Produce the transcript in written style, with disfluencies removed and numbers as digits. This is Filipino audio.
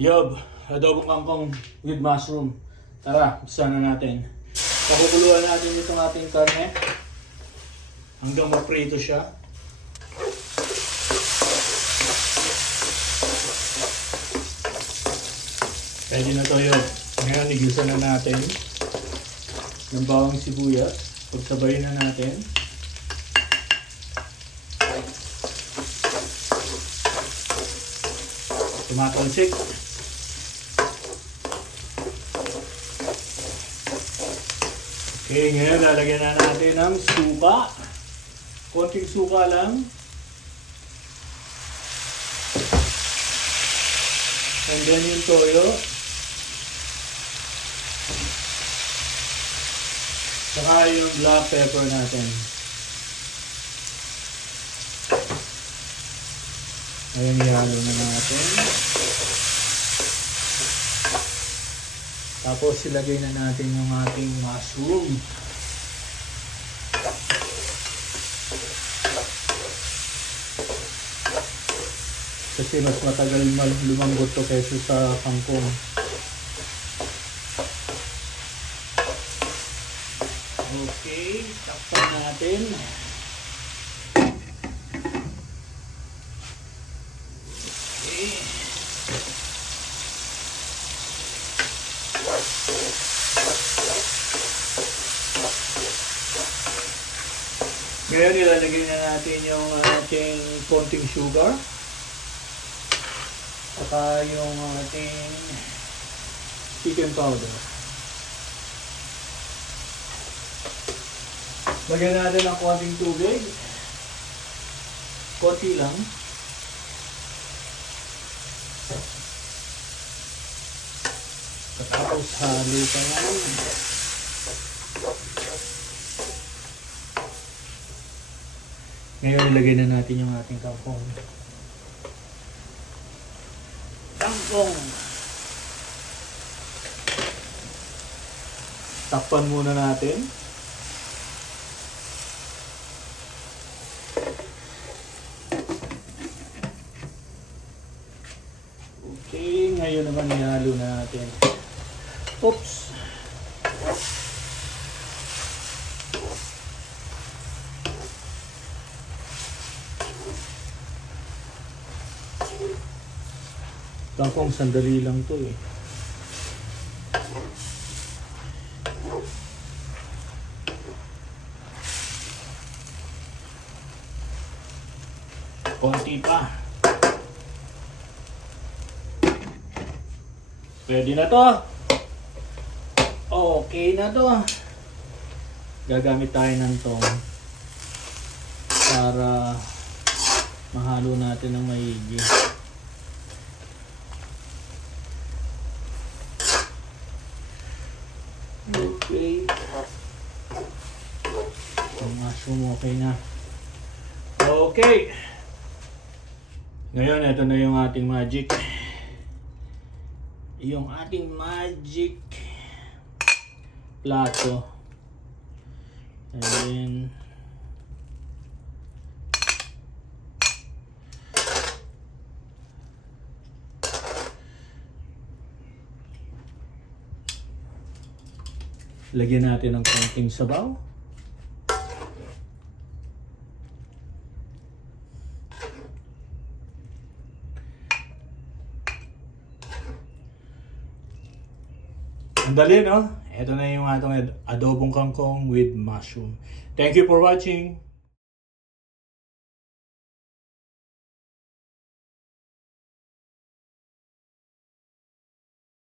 Yob, adobong kangkong with mushroom. Tara, umpisa na natin. Pakukuluan natin itong ating karne hanggang maprito siya. Pwede na to, Yob. Ngayon, igisa na natin ng bawang sibuyas. Pagsabayin na natin. Tumatalsik. Okay, ngayon lalagyan na natin ng suka. Konting suka lang. And then yung toyo. Saka yung black pepper natin. Ayan, ihalo na natin. Tapos ilagay na natin yung ating mushroom. Kasi mas matagal lumambot to kaysa sa kangkong. Okay, takpan natin. Okay. Ngayon ilalagay na natin yung ating konting sugar. Saka yung ating chicken powder. Lagyan natin ng konting tubig. Konti lang. Tapos halo pa yan. Ngayon ilagay na natin yung ating kangkong. Kangkong! Takpan muna natin. Okay, ngayon naman ihalo na natin. Oops! Kangkong sandali lang to eh. Konti pa. Pwede na to. Okay na to. Gagamit tayo ng tong para mahalo natin ng maigi. Okay. Ang mushroom okay na. Okay. Ngayon, ito na yung ating magic. Yung ating magic plato. And then lagyan natin ng konting sabaw. Ang dali, no? Ito na yung atong adobong kangkong with mushroom. Thank you for watching.